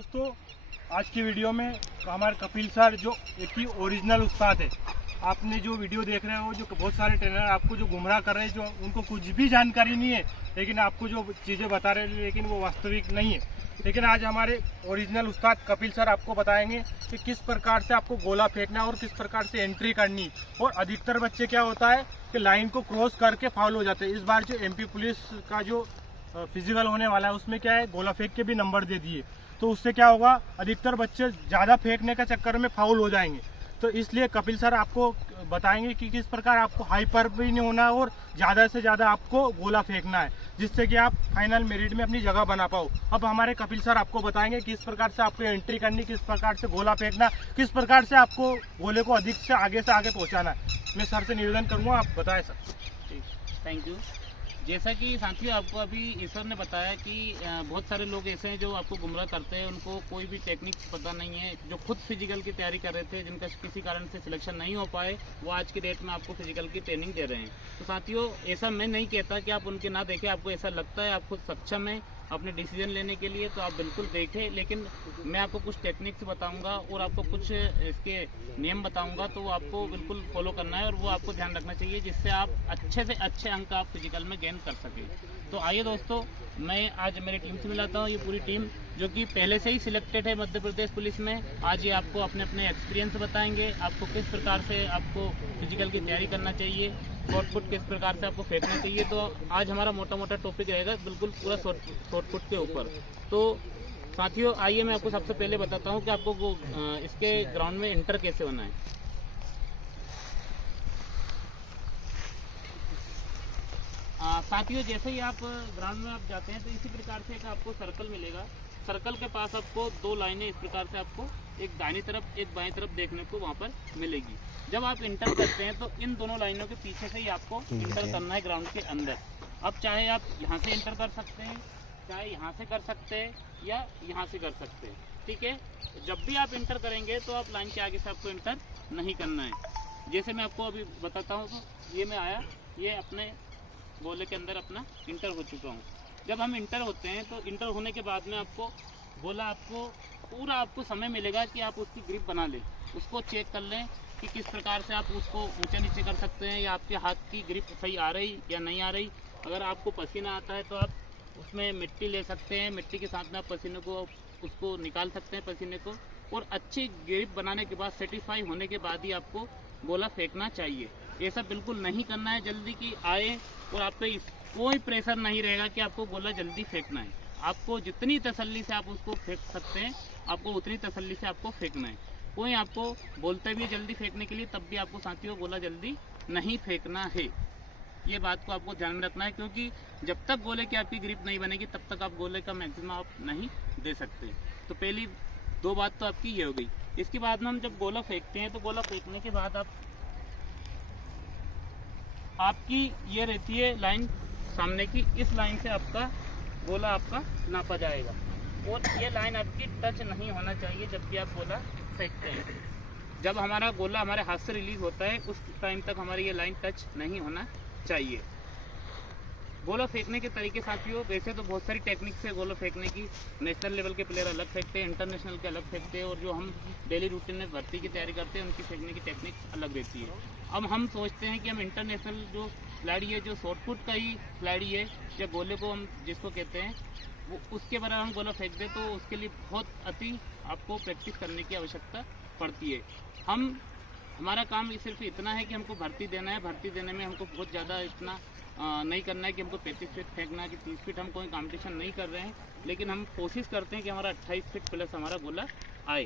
दोस्तों, आज की वीडियो में हमारे कपिल सर जो एक ही ओरिजिनल उस्ताद है। आपने जो वीडियो देख रहे हो, जो बहुत सारे ट्रेनर आपको जो गुमराह कर रहे हैं, जो उनको कुछ भी जानकारी नहीं है, लेकिन आपको जो चीज़ें बता रहे हैं लेकिन वो वास्तविक नहीं है। लेकिन आज हमारे ओरिजिनल उस्ताद कपिल सर आपको बताएंगे कि किस प्रकार से आपको गोला फेंकना है और किस प्रकार से एंट्री करनी। और अधिकतर बच्चे क्या होता है कि लाइन को क्रॉस करके फाउल हो जाते हैं। इस बार जो एमपी पुलिस का जो फिजिकल होने वाला है उसमें क्या है, गोला फेंक के भी नंबर दे दिए, तो उससे क्या होगा, अधिकतर बच्चे ज़्यादा फेंकने के चक्कर में फाउल हो जाएंगे। तो इसलिए कपिल सर आपको बताएंगे कि किस प्रकार आपको हाइपर भी नहीं होना और ज़्यादा से ज़्यादा आपको गोला फेंकना है, जिससे कि आप फाइनल मेरिट में अपनी जगह बना पाओ। अब हमारे कपिल सर आपको बताएंगे किस प्रकार से आपको एंट्री करनी, किस प्रकार से गोला फेंकना, किस प्रकार से आपको गोले को अधिक से आगे पहुँचाना है। मैं सर से निवेदन करूँगा, आप बताएं सर। ठीक, थैंक यू। जैसा कि साथियों आपको अभी ईश्वर ने बताया कि बहुत सारे लोग ऐसे हैं जो आपको गुमराह करते हैं, उनको कोई भी टेक्निक पता नहीं है, जो खुद फिजिकल की तैयारी कर रहे थे, जिनका किसी कारण से सिलेक्शन नहीं हो पाए, वो आज की डेट में आपको फिजिकल की ट्रेनिंग दे रहे हैं। तो साथियों, ऐसा मैं नहीं कहता कि आप उनके ना देखें, आपको ऐसा लगता है आप खुद सक्षम हैं अपने डिसीजन लेने के लिए, तो आप बिल्कुल देखें। लेकिन मैं आपको कुछ टेक्निक्स बताऊंगा और आपको कुछ इसके नियम बताऊंगा, तो वो आपको बिल्कुल फॉलो करना है और वो आपको ध्यान रखना चाहिए, जिससे आप अच्छे से अच्छे अंक आप फिजिकल में गेन कर सकें। तो आइए दोस्तों, मैं आज मेरी टीम से मिलाता हूँ। ये पूरी टीम जो कि पहले से ही सिलेक्टेड है मध्य प्रदेश पुलिस में, आज ये आपको अपने अपने एक्सपीरियंस बताएंगे, आपको किस प्रकार से आपको फिजिकल की तैयारी करना चाहिए, शॉर्टपुट किस प्रकार से आपको फेंकना चाहिए। तो आज हमारा मोटा मोटा टॉपिक रहेगा बिल्कुल पूरा शॉर्टपुट के ऊपर। तो साथियों, आइए मैं आपको सबसे पहले बताता हूँ कि आपको इसके ग्राउंड में एंटर कैसे होना है। साथियों, जैसे ही आप ग्राउंड में आप जाते हैं तो इसी प्रकार से एक आपको सर्कल मिलेगा। सर्कल के पास आपको दो लाइनें इस प्रकार से आपको एक दाहिनी तरफ एक बाईं तरफ देखने को वहाँ पर मिलेगी। जब आप इंटर करते हैं तो इन दोनों लाइनों के पीछे से ही आपको इंटर करना है ग्राउंड के अंदर। अब चाहे आप यहाँ से इंटर कर सकते हैं, चाहे यहाँ से कर सकते हैं, या यहाँ से कर सकते हैं, ठीक है। जब भी आप इंटर करेंगे तो आप लाइन के आगे से आपको इंटर नहीं करना है। जैसे मैं आपको अभी बताता हूँ, तो ये मैं आया, ये अपने गोले के अंदर अपना इंटर हो चुका हूँ। जब हम इंटर होते हैं तो इंटर होने के बाद में आपको गोला आपको पूरा आपको समय मिलेगा कि आप उसकी ग्रिप बना लें, उसको चेक कर लें कि किस प्रकार से आप उसको ऊंचा नीचे कर सकते हैं, या आपके हाथ की ग्रिप सही आ रही या नहीं आ रही। अगर आपको पसीना आता है तो आप उसमें मिट्टी ले सकते हैं, मिट्टी के साथ में आप पसीने को उसको निकाल सकते हैं पसीने को। और अच्छी ग्रिप बनाने के बाद, सेटिस्फाई होने के बाद ही आपको गोला फेंकना चाहिए। ये सब बिल्कुल नहीं करना है जल्दी की आए, और आप पे कोई प्रेशर नहीं रहेगा कि आपको गोला जल्दी फेंकना है। आपको जितनी तसल्ली से आप उसको फेंक सकते हैं, आपको उतनी तसल्ली से आपको फेंकना है। कोई आपको बोलते भी जल्दी फेंकने के लिए, तब भी आपको साथियों गोला जल्दी नहीं फेंकना है। ये बात को आपको ध्यान में रखना है, क्योंकि जब तक गोले की आपकी ग्रिप नहीं बनेगी तब तक आप गोले का मैक्सिमम आप नहीं दे सकते। तो पहली दो बात तो आपकी ये हो गई। इसके बाद में हम जब गोला फेंकते हैं तो गोला फेंकने के बाद आपकी ये रहती है लाइन सामने की, इस लाइन से आपका गोला आपका नापा जाएगा, और ये लाइन आपकी टच नहीं होना चाहिए जब भी आप गोला फेंकते हैं। जब हमारा गोला हमारे हाथ से रिलीज होता है उस टाइम तक हमारी ये लाइन टच नहीं होना चाहिए। गोला फेंकने के तरीके साथियों, वैसे तो बहुत सारी टेक्निक्स है गोला फेंकने की। नेशनल लेवल के प्लेयर अलग फेंकते हैं, इंटरनेशनल के अलग फेंकते हैं, और जो हम डेली रूटीन में भर्ती की तैयारी करते हैं उनकी फेंकने की टेक्निक्स अलग रहती है। अब हम सोचते हैं कि हम इंटरनेशनल जो खिलाड़ी है, जो शॉर्टपुट का ही खिलाड़ी है, या गोले को हम जिसको कहते हैं, वो उसके बराबर हम गोला फेंक दें तो उसके लिए बहुत अति आपको प्रैक्टिस करने की आवश्यकता पड़ती है। हमारा काम सिर्फ इतना है कि हमको भर्ती देना है। भर्ती देने में हमको बहुत ज़्यादा इतना नहीं करना है कि हमको 35 फीट फेंकना है कि 30 फीट। हम कोई कंपटीशन नहीं कर रहे हैं, लेकिन हम कोशिश करते हैं कि हमारा 28 फीट प्लस हमारा गोला आए,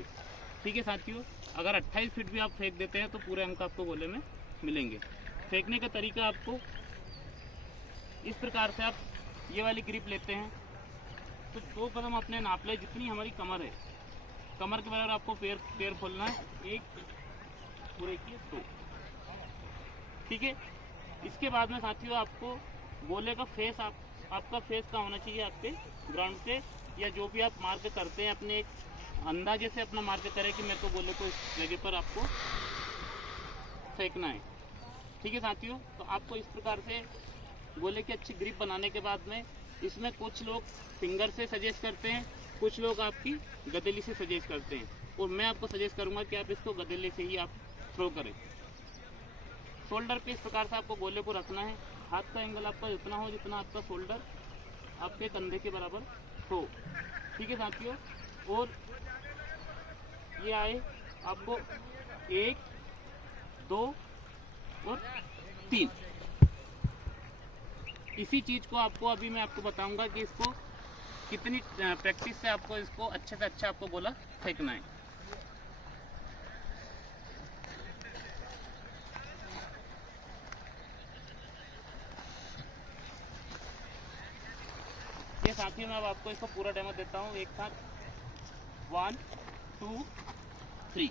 ठीक है साथियों। अगर 28 फीट भी आप फेंक देते हैं तो पूरे अंक आपको गोले में मिलेंगे। फेंकने का तरीका आपको इस प्रकार से, आप ये वाली ग्रिप लेते हैं तो 2 कदम अपने नाप लें, जितनी हमारी कमर है, कमर के बराबर आपको पैर खोलना है, 1 पूरे की 2, ठीक है। इसके बाद में साथियों आपको गोले का फेस आपका फेस का होना चाहिए आपके ग्राउंड पे, या जो भी आप मार्क करते हैं अपने एक अंदाजे से अपना मार्क करें कि मेरे को गोले को इस जगह पर आपको फेंकना है, ठीक है साथियों। तो आपको इस प्रकार से गोले की अच्छी ग्रिप बनाने के बाद में, इसमें कुछ लोग फिंगर से सजेस्ट करते हैं, कुछ लोग आपकी गदेली से सजेस्ट करते हैं, और मैं आपको सजेस्ट करूंगा कि आप इसको गदेले से ही आप थ्रो करें। शोल्डर पे इस प्रकार से आपको गोले को रखना है। हाथ का एंगल आपका जितना हो, जितना आपका शोल्डर आपके कंधे के बराबर हो। ठीक है साथियों, और ये आए आपको 1, 2 और 3। इसी चीज को आपको अभी मैं आपको बताऊंगा कि इसको कितनी प्रैक्टिस से आपको इसको अच्छे से अच्छा आपको गोला फेंकना है। ये साथियों मैं अब आपको इसको पूरा डेमो देता हूँ एक साथ। 1 2 3।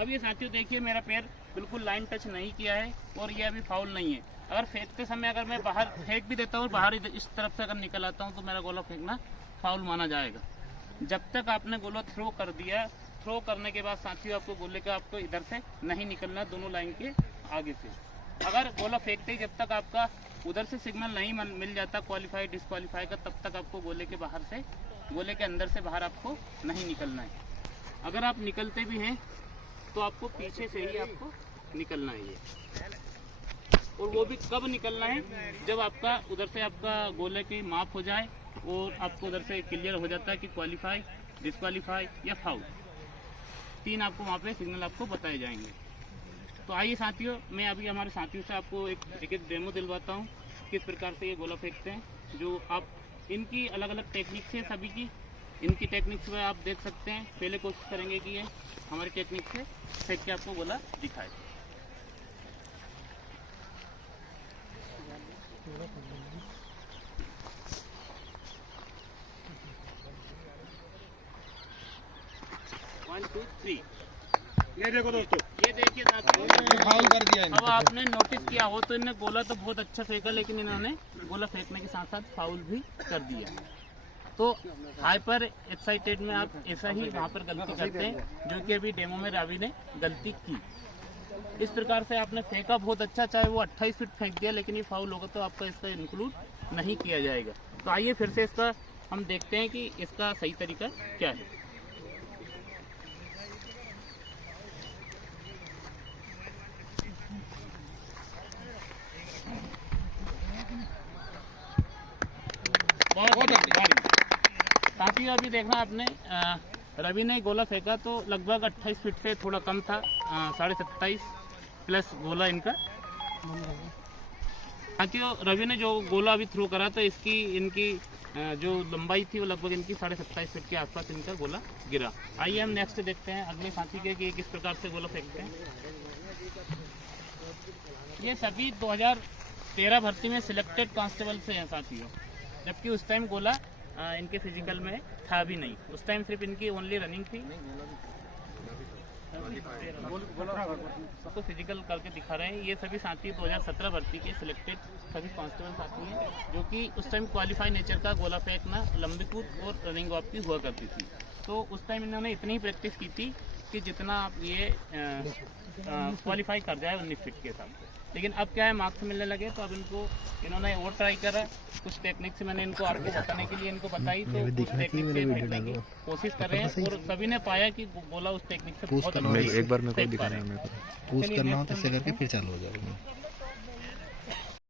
अब ये साथियों देखिए, मेरा पैर बिल्कुल लाइन टच नहीं किया है और ये अभी फाउल नहीं है। अगर फेंकते समय अगर मैं बाहर फेंक भी देता हूँ, बाहर इस तरफ से अगर निकल आता हूँ, तो मेरा गोला फेंकना फाउल माना जाएगा। जब तक आपने गोला थ्रो कर दिया, थ्रो करने के बाद साथियों आपको गोले का आपको इधर से नहीं निकलना, दोनों लाइन के आगे से। अगर गोला फेंकते ही जब तक आपका उधर से सिग्नल नहीं मिल जाता क्वालिफाई डिस्क्वालीफाई का, तब तक आपको गोले के बाहर से, गोले के अंदर से बाहर आपको नहीं निकलना है। अगर आप निकलते भी हैं तो आपको पीछे से ही आपको निकलना है ये, और वो भी कब निकलना है, जब आपका उधर से आपका गोले की माप हो जाए और आपको उधर से क्लियर हो जाता है कि क्वालिफाई डिस्क्वालीफाई या फाउल। 3 आपको वहाँ पे सिग्नल आपको बताए जाएंगे। तो आइए साथियों, मैं अभी हमारे साथियों से आपको एक डेमो दिलवाता हूँ किस प्रकार से ये गोला फेंकते हैं, जो आप इनकी अलग अलग टेक्निक से, सभी की इनकी टेक्निक्स में आप देख सकते हैं। पहले कोशिश करेंगे कि ये हमारी टेक्निक से फेंक के आपको गोला दिखाए। ये देखो दोस्तों, ये देखिए साथियों, फाउल कर दिया अब आपने नोटिस किया हो तो इन्होंने गोला तो बहुत अच्छा फेंका, लेकिन इन्होंने गोला फेंकने के साथ साथ फाउल भी कर दिया। तो हाइपर एक्साइटेड में आप ऐसा ही वहाँ पर गलती करते हैं, जो कि अभी डेमो में रावी ने गलती की। इस प्रकार से आपने फेंका बहुत अच्छा, चाहे वो 28 फीट फेंक दिया, लेकिन ये फाउल होगा तो आपका इसका इंक्लूड नहीं किया जाएगा। तो आइए फिर से इसका हम देखते हैं कि इसका सही तरीका क्या है। साथियों अभी देखना आपने, रवि ने गोला फेंका तो लगभग 28 फीट से थोड़ा कम था, 27.5 प्लस गोला इनका। साथियों रवि ने जो गोला अभी थ्रो करा तो इसकी इनकी जो लंबाई थी वो लगभग इनकी 27.5 फीट के आसपास इनका गोला गिरा। आइए हम नेक्स्ट देखते हैं अगले साथी के कि किस प्रकार से गोला फेंकते हैं। ये सभी 2013 भर्ती में सिलेक्टेड कांस्टेबल से हैं साथियों, जबकि उस टाइम गोला इनके फिजिकल में था भी नहीं। उस टाइम सिर्फ इनकी ओनली रनिंग थी। तो फिजिकल करके दिखा रहे हैं। ये सभी साथी 2017 भर्ती के सिलेक्टेड सभी कांस्टेबल साथी हैं, जो कि उस टाइम क्वालिफाई नेचर का गोला फेंकना, लंबी कूद और रनिंग आपकी हुआ करती थी। तो उस टाइम इन्होंने इतनी प्रैक्टिस की थी कि जितना आप ये क्वालिफाई कर जाए 19 फीट के हिसाब से। लेकिन अब क्या है, मार्क्स मिलने लगे तो अब इन्होंने और ट्राई करा। कुछ टेक्निक्स मैंने इनको आपको बताने के लिए इनको बताई, तो उस टेक्निक से फेंकने की कोशिश कर रहे हैं और सभी ने पाया कि गोला उस टेक्निक से बहुत अच्छा। एक बार मेरे को दिखाना है, मेरे को पुश करना हो तो ऐसे करके फिर चालू हो जाएगा।